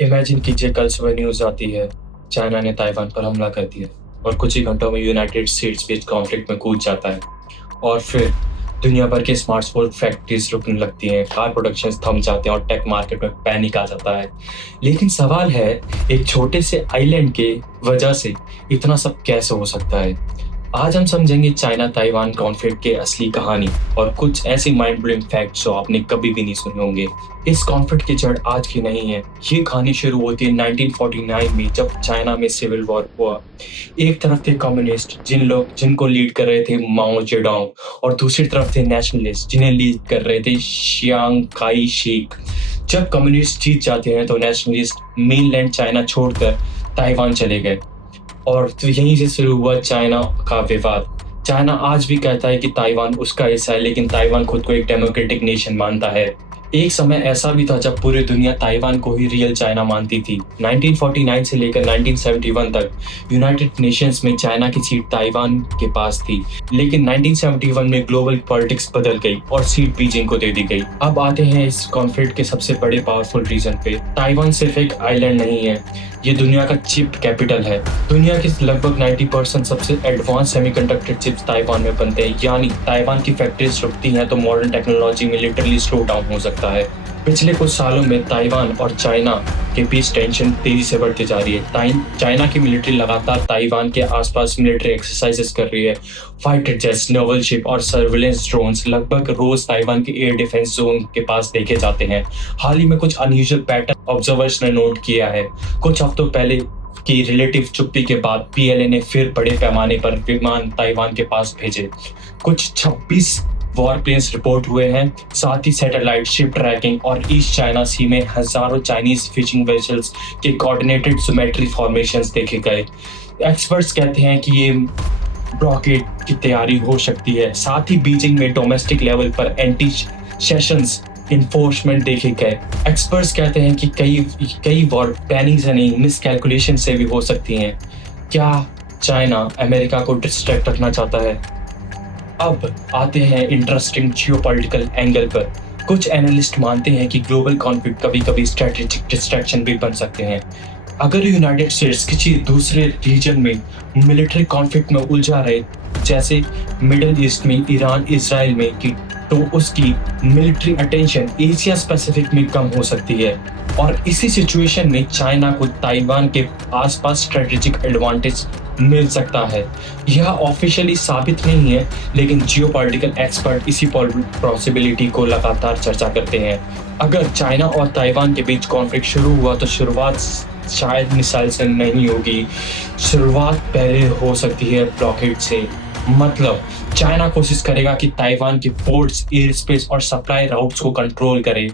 Imagine कीजिए कल सुबह न्यूज़ आती है, चाइना ने ताइवान पर हमला कर दिया और कुछ ही घंटों में यूनाइटेड स्टेट्स भी इस कॉन्फ्लिक्ट में कूद जाता है और फिर दुनिया भर के स्मार्टफ़ोन फैक्ट्रीज़ रुकने लगती हैं, कार प्रोडक्शंस थम जाते हैं और टेक मार्केट में पैनिक आ जाता है। लेकिन सवाल है, एक छोटे से आइलैंड के वजह से इतना सब कैसे हो सकता है? आज हम समझेंगे चाइना ताइवान कॉन्फ्लिक्ट की असली कहानी और कुछ ऐसी माइंड ब्लोइंग फैक्ट्स जो आपने कभी भी नहीं सुने होंगे। इस कॉन्फ्लिक्ट की जड़ आज की नहीं है। ये कहानी शुरू होती है 1949 में, जब चाइना में सिविल वॉर हुआ। एक तरफ थे कम्युनिस्ट जिनको लीड कर रहे थे माओ जेडोंग और दूसरी तरफ थे नेशनलिस्ट जिन्हें लीड कर रहे थे चियांग काई शेक। जब कम्युनिस्ट जीत जाते हैं तो नेशनलिस्ट मेनलैंड चाइना छोड़कर ताइवान चले गए और तो यहीं से शुरू हुआ चाइना का विवाद। चाइना आज भी कहता है कि ताइवान उसका हिस्सा है, लेकिन ताइवान खुद को एक डेमोक्रेटिक नेशन मानता है। एक समय ऐसा भी था जब पूरी दुनिया ताइवान को ही रियल चाइना मानती थी। 1949 से लेकर 1971 तक यूनाइटेड नेशंस में चाइना की सीट ताइवान के पास थी, लेकिन 1971 में ग्लोबल पॉलिटिक्स बदल गई और सीट बीजिंग को दे दी गई। अब आते हैं इस कॉन्फ्लिक्ट के सबसे बड़े पावरफुल रीजन पे। ताइवान सिर्फ एक आइलैंड नहीं है, ये दुनिया का चिप कैपिटल है। दुनिया के लगभग 90% सबसे एडवांस सेमीकंडक्टर चिप्स ताइवान में बनते हैं, यानी ताइवान की फैक्ट्रीज रुकती हैं तो मॉडर्न टेक्नोलॉजी में लिटरली स्लो डाउन हो सकता है। पिछले कुछ सालों में ताइवान और चाइना के बीच टेंशन तेजी से बढ़ती जा रही है। चाइना की मिलिट्री लगातार ताइवान के आसपास मिलिट्री एक्सरसाइजेस कर रही है। फाइटर जेट्स, नेवल शिप और सर्विलेंस ड्रोन्स लगभग रोज ताइवान के एयर डिफेंस जोन के पास देखे जाते हैं। हाल ही में कुछ अनयूजुअल पैटर्न ऑब्जर्वर्स ने नोट किया है। कुछ हफ्तों पहले की रिलेटिव चुप्पी के बाद पीएलए ने फिर बड़े पैमाने पर विमान ताइवान के पास भेजे। कुछ 26 वॉर प्लेन्स रिपोर्ट हुए हैं। साथ ही सैटेलाइट, शिप ट्रैकिंग और ईस्ट चाइना सी में हजारों चाइनीज फिशिंग वेसल्स के कोऑर्डिनेटेड सिमेट्री फॉर्मेशंस देखे गए। एक्सपर्ट्स कहते हैं कि ये ब्लॉकेड की तैयारी हो सकती है। साथ ही बीजिंग में डोमेस्टिक लेवल पर एंटी सेशंस इन्फोर्समेंट देखे गए। एक्सपर्ट्स कहते हैं कि कई वॉर प्लानिंग से नहीं, मिसकैलकुलेशन से भी हो सकती हैं। क्या चाइना अमेरिका को डिस्ट्रैक्ट रखना चाहता है? अब आते हैं इंटरेस्टिंग जियोपॉलिटिकल एंगल पर। कुछ एनालिस्ट मानते हैं कि ग्लोबल कॉन्फ्लिक्ट कभी-कभी स्ट्रेटेजिक डिस्ट्रैक्शन भी बन सकते हैं। अगर यूनाइटेड स्टेट्स किसी दूसरे रीजन में मिलिट्री कॉन्फ्लिक्ट में उलझा रहे, जैसे मिडिल ईस्ट में ईरान इजराइल में की, तो उसकी मिलिट्री अटेंशन एशिया पैसिफिक में कम हो सकती है और इसी सिचुएशन में चाइना को ताइवान के आसपास स्ट्रेटेजिक एडवांटेज मिल सकता है। यह ऑफिशियली साबित नहीं है, लेकिन जियोपॉलिटिकल एक्सपर्ट इसी पॉसिबिलिटी को लगातार चर्चा करते हैं। अगर चाइना और ताइवान के बीच कॉन्फ्लिक्ट शुरू हुआ तो शुरुआत शायद मिसाइल से नहीं होगी, शुरुआत पहले हो सकती है ब्लॉकेड से। मतलब चाइना कोशिश करेगा कि ताइवान के पोर्ट्स, एयर स्पेस और सप्लाई राउट्स को कंट्रोल करे,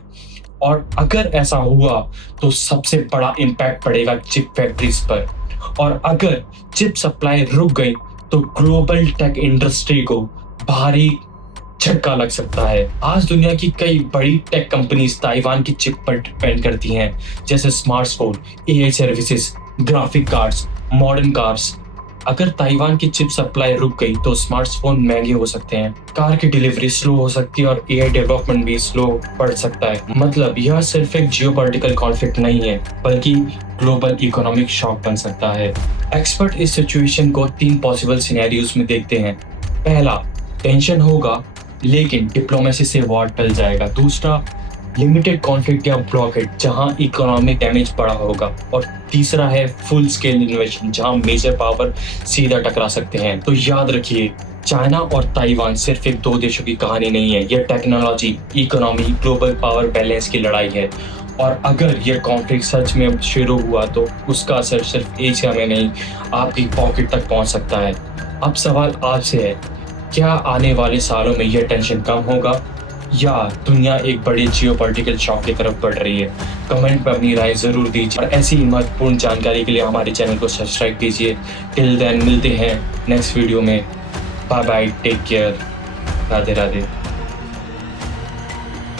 और अगर ऐसा हुआ तो सबसे बड़ा इम्पैक्ट पड़ेगा चिप फैक्ट्रीज पर। और अगर चिप सप्लाई रुक गई तो ग्लोबल टेक इंडस्ट्री को भारी झटका लग सकता है। आज दुनिया की कई बड़ी टेक कंपनीज ताइवान की चिप पर डिपेंड करती हैं, जैसे smartphone, AI services, graphic cards, modern cars. अगर ताइवान की चिप सप्लाई रुक गई तो स्मार्टफोन महंगे हो सकते हैं, कार की डिलीवरी स्लो हो सकती है और एआई डेवलपमेंट भी स्लो पड़ सकता है। मतलब यह सिर्फ एक जियोपॉलिटिकल कॉन्फ्लिक्ट नहीं है, बल्कि ग्लोबल इकोनॉमिक शॉक बन सकता है। एक्सपर्ट इस सिचुएशन को 3 पॉसिबल सिनेरियोज में देखते हैं। पहला, टेंशन होगा लेकिन डिप्लोमेसी से वॉर टल जाएगा। दूसरा, लिमिटेड कॉन्फ्लिक्ट या ब्लॉकेड जहां इकोनॉमिक डैमेज बड़ा होगा। और तीसरा है फुल स्केल इन्वेशन, जहां मेजर पावर सीधा टकरा सकते हैं। तो याद रखिए, चाइना और ताइवान सिर्फ एक दो देशों की कहानी नहीं है, यह technology, economy, global power balance की लड़ाई है। और अगर यह कॉन्फ्लिक्ट सच में शुरू हुआ तो उसका असर सिर्फ एशिया में नहीं, आपकी पॉकेट तक पहुंच सकता है। अब सवाल आपसे है, क्या आने वाले सालों में यह टेंशन कम होगा या दुनिया एक बड़े जियोपॉलिटिकल शॉक की तरफ बढ़ रही है? कमेंट में अपनी राय जरूर दीजिए और ऐसी महत्वपूर्ण जानकारी के लिए हमारे चैनल को सब्सक्राइब कीजिए। टिल देन मिलते हैं नेक्स्ट वीडियो में। Bye bye, take care, Radhe Radhe.